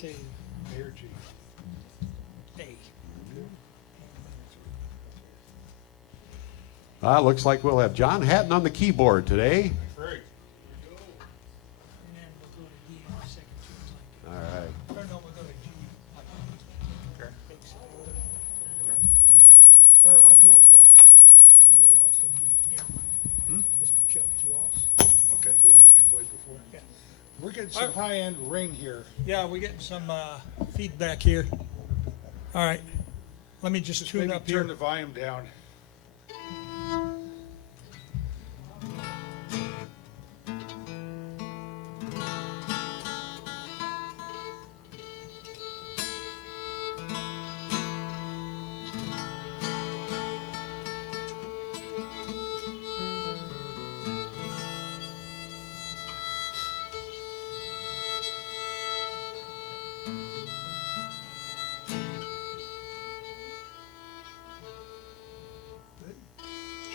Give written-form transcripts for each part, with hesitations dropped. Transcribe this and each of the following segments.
T. Mayor G. A. Looks like we'll have John Hatton on the keyboard today. Great. And then we'll go to D in the second tune. All right. Or no, we'll go to G. Like Okay. big Sciota. And then, or I'll do a waltz. I'll do a waltz in G. You know, just Chib's waltz. Okay, the one that you played before. Yeah. We're getting some high-end ring here. Yeah, we're getting some feedback here. All right. Let me just tune Maybe up here. turn the volume down.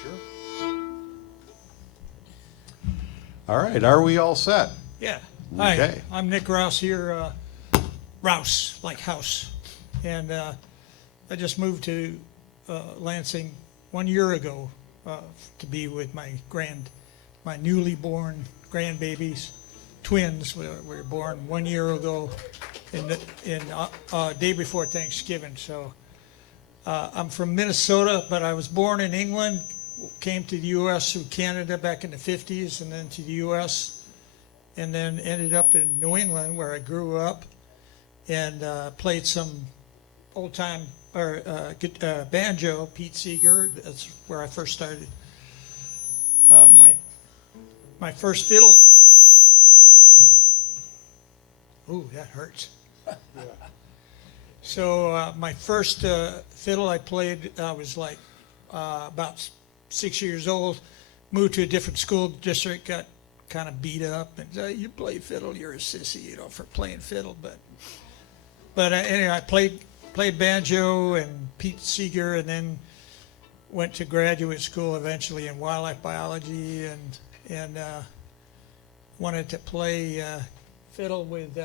Sure. All right. Are we all set? Yeah. Hi, Okay. I'm Nick Rouse here, Rouse, like house. And I just moved to Lansing 1 year ago to be with my newly born grandbabies, twins. We were born 1 year ago in day before Thanksgiving. So I'm from Minnesota, but I was born in England, came to the U.S. through Canada back in the 50s, and then to the U.S., and then ended up in New England where I grew up and played some old-time banjo, Pete Seeger. That's where I first started. My first fiddle. Ooh, that hurts. So my first fiddle I played, I was like about 6 years old, moved to a different school district, got kind of beat up, and you play fiddle, you're a sissy, you know, for playing fiddle. But anyway, I played banjo and Pete Seeger, and then went to graduate school eventually in wildlife biology, and wanted to play fiddle with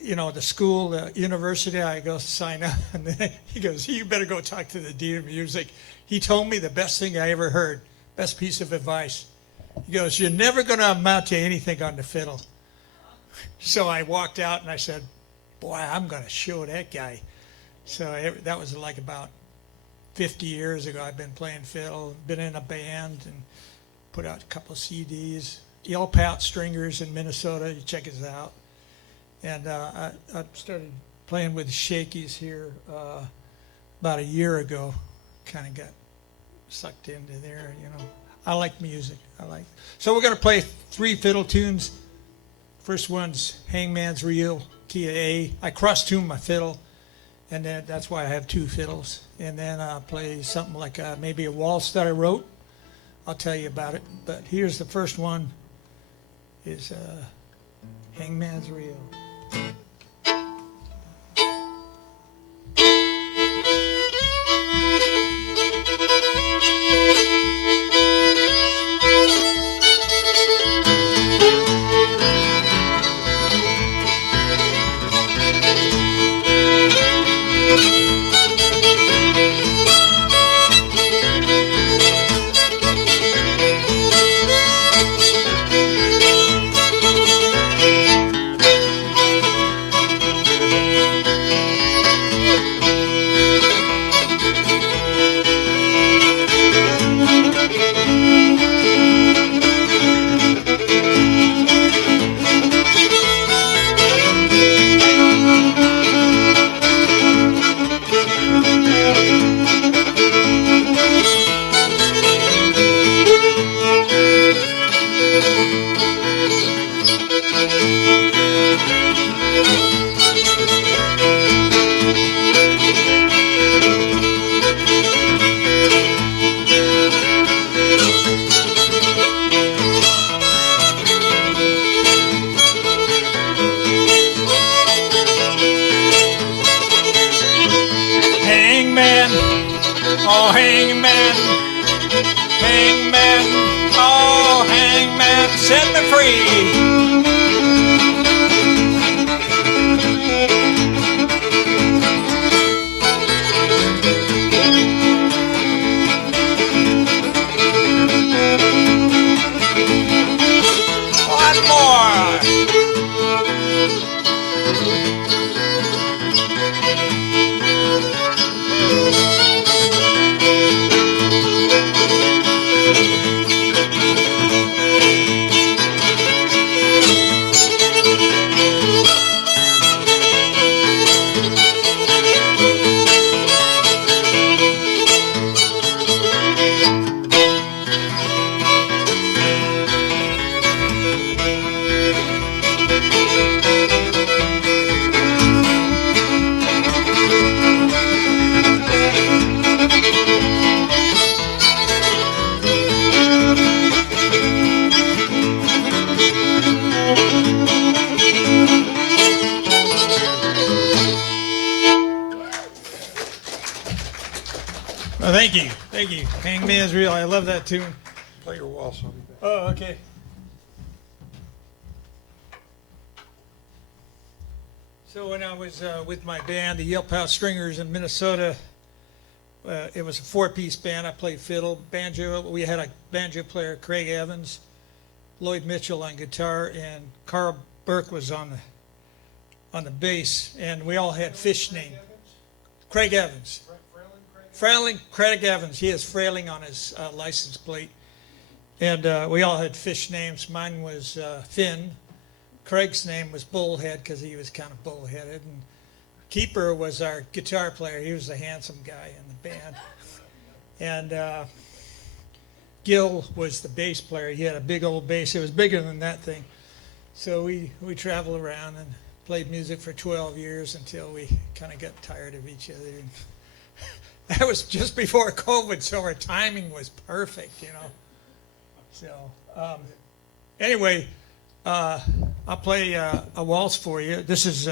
you know, the school, the university. I go sign up, and then he goes, "You better go talk to the dean of music." He told me the best thing I ever heard, best piece of advice. He goes, "You're never going to amount to anything on the fiddle." So I walked out and I said, "Boy, I'm going to show that guy." So that was like about 50 years ago. I've been playing fiddle, been in a band, and put out a couple of CDs. Yell Pout Stringers in Minnesota, you check us out. And I started playing with the Shakies here about a year ago. Kind of got sucked into there, you know. I like music. So we're going to play 3 fiddle tunes. First one's Hangman's Reel, key of A. I cross-tune my fiddle, and then that's why I have 2 fiddles. And then I'll play something like maybe a waltz that I wrote. I'll tell you about it. But here's the first one, is Hangman's Reel. Oh, hangman, hangman, oh, hangman, set me free. Oh, thank you. Thank you. Hangman's real. I love that tune. Play your waltz, I'll be back. Oh, okay. So when I was with my band, the Yelp House Stringers in Minnesota, it was a four-piece band. I played fiddle, banjo. We had a banjo player, Craig Evans, Lloyd Mitchell on guitar, and Carl Burke was on the bass. And we all had fish names. Craig Evans. Frailing, Craig Evans. He has Frailing on his license plate. And we all had fish names. Mine was Finn. Craig's name was Bullhead because he was kind of bullheaded. And Keeper was our guitar player. He was the handsome guy in the band. And Gil was the bass player. He had a big old bass. It was bigger than that thing. So we traveled around and played music for 12 years until we kind of got tired of each other. And that was just before COVID, so our timing was perfect, you know. So anyway, I'll play a waltz for you. This is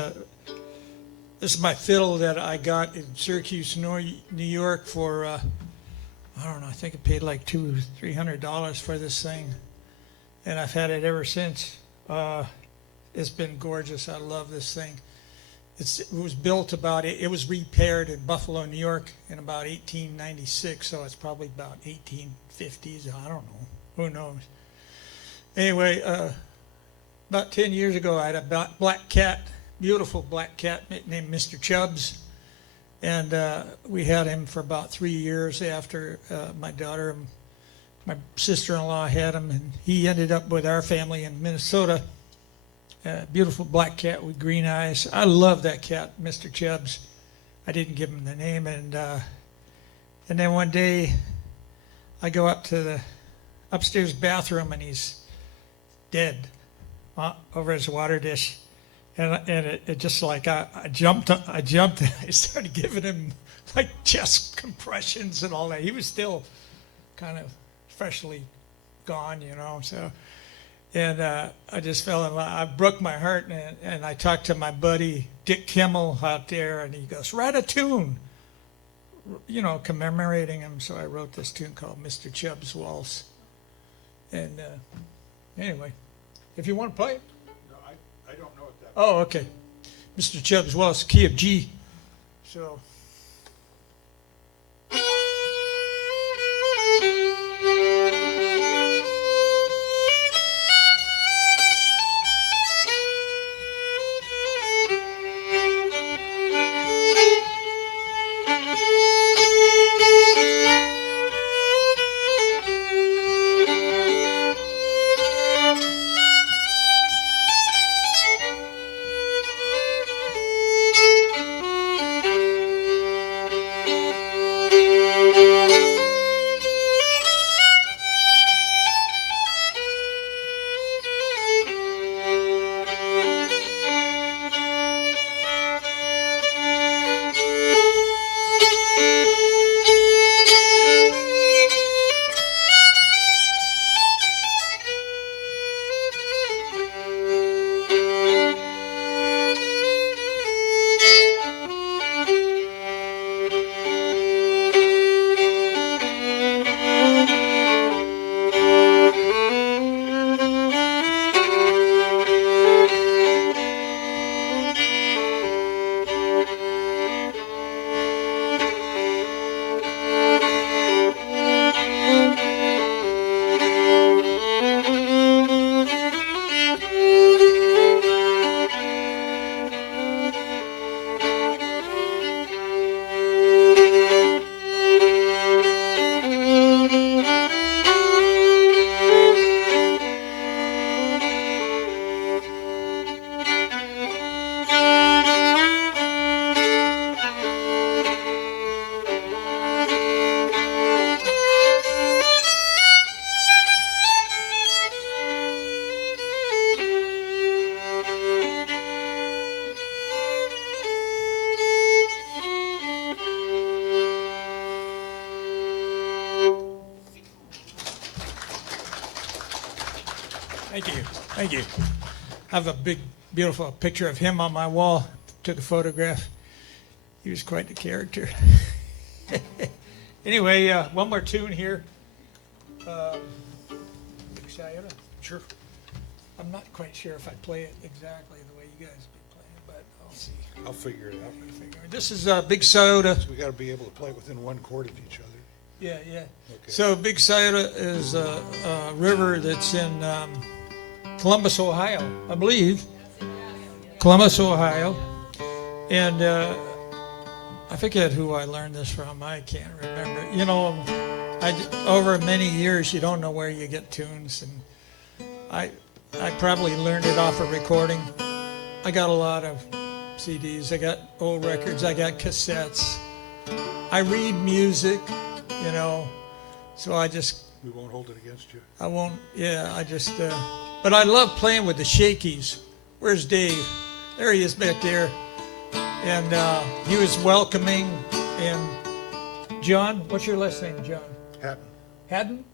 my fiddle that I got in Syracuse, New York for I don't know. I think I paid like $200-300 for this thing, and I've had it ever since. It's been gorgeous. I love this thing. It was built it was repaired in Buffalo, New York in about 1896, so it's probably about 1850s. I don't know. Who knows? Anyway, about 10 years ago, I had a black cat, beautiful black cat named Mr. Chubs, and we had him for about 3 years after my daughter and my sister-in-law had him, and he ended up with our family in Minnesota. Beautiful black cat with green eyes. I love that cat, Mr. Chubs. I didn't give him the name, and then one day I go up to the upstairs bathroom and he's dead over his water dish, and it just like I jumped and I started giving him like chest compressions and all that. He was still kind of freshly gone, you know. So. And I just fell in love. I broke my heart, and I talked to my buddy Dick Kimmel out there, and he goes, write a tune, you know, commemorating him. So I wrote this tune called Mr. Chubb's Waltz. And anyway, if you want to play it. No, I don't know what that. Oh, okay. Mr. Chubb's Waltz, key of G. So. Thank you. Thank you. I have a big, beautiful picture of him on my wall. Took a photograph. He was quite the character. Anyway, one more tune here. Big Sciota. Sure. I'm not quite sure if I play it exactly the way you guys have been playing, but I'll see. I'll figure it out. This is Big Sciota. So we gotta be able to play within one chord of each other. Yeah, yeah. Okay. So Big Sciota is a river that's in Columbus, Ohio, I believe. Columbus, Ohio. And I forget who I learned this from. I can't remember. You know, over many years, you don't know where you get tunes. And I probably learned it off a recording. I got a lot of CDs. I got old records. I got cassettes. I read music, you know, so We won't hold it against you. I won't, but I love playing with the shakies. Where's Dave? There he is back there. And he was welcoming. And John, what's your last name, John? Hatton. Haddon?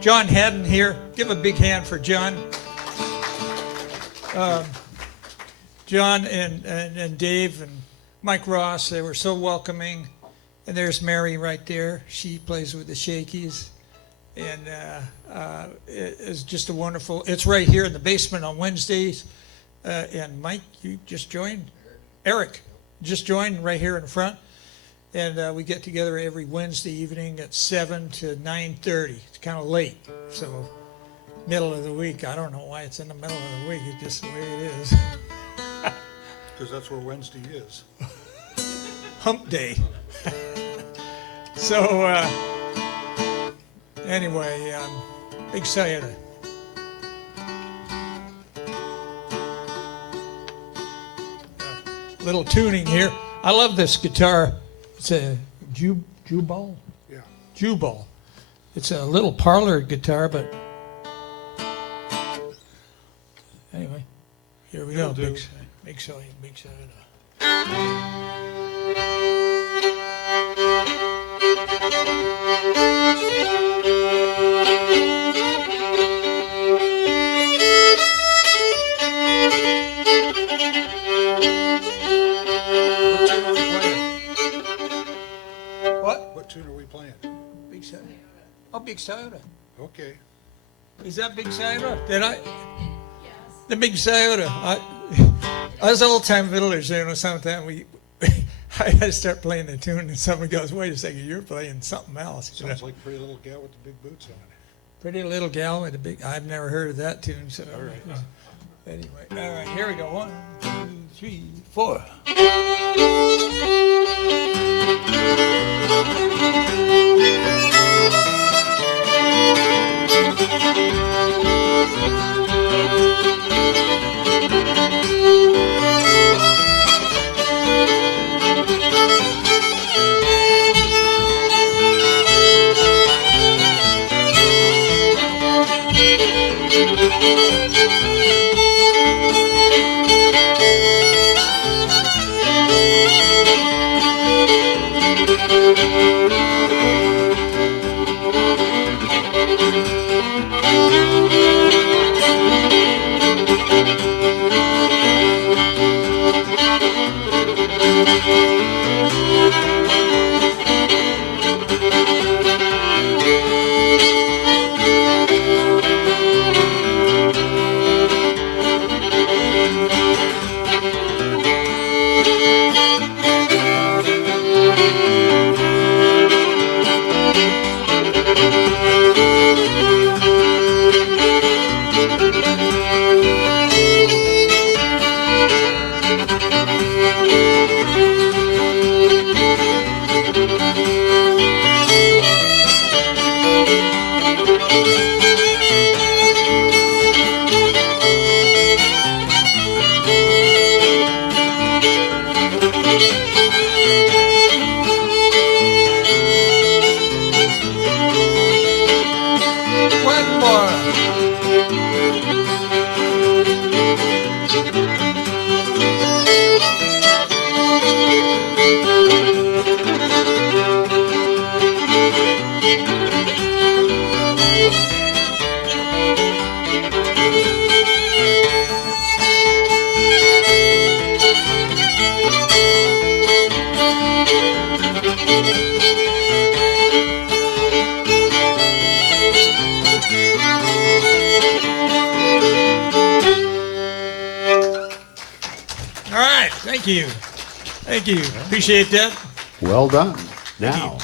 John Haddon here. Give a big hand for John. John and Dave and Mike Ross, they were so welcoming. And there's Mary right there. She plays with the shakies. And it's just a wonderful, it's right here in the basement on Wednesdays. And Mike, you just joined? Eric just joined right here in front. And we get together every Wednesday evening at 7 to 9:30. It's kind of late, so middle of the week. I don't know why it's in the middle of the week. It's just the way it is. Because that's where Wednesday is. Hump day. So anyway, Big Sciota. Little tuning here. I love this guitar. It's a Jubal. Yeah. Jubal. It's a little parlor guitar, but anyway, here we go. It'll do. Big Sciota. Big Sciota. What tune are we playing? Big Sciota. Oh, Big Sciota. Okay. Is that Big Sciota? Yes. The Big Sciota. Us old-time fiddlers, you know, sometimes I had to start playing the tune, and someone goes, "Wait a second, you're playing something else." You know? Sounds like Pretty Little Gal with the Big Boots on. Pretty Little Gal with a big. I've never heard of that tune. So All right. anyway, all right, here we go. 1, 2, 3, 4. right, thank you. Thank you. Appreciate that. Well done. Now,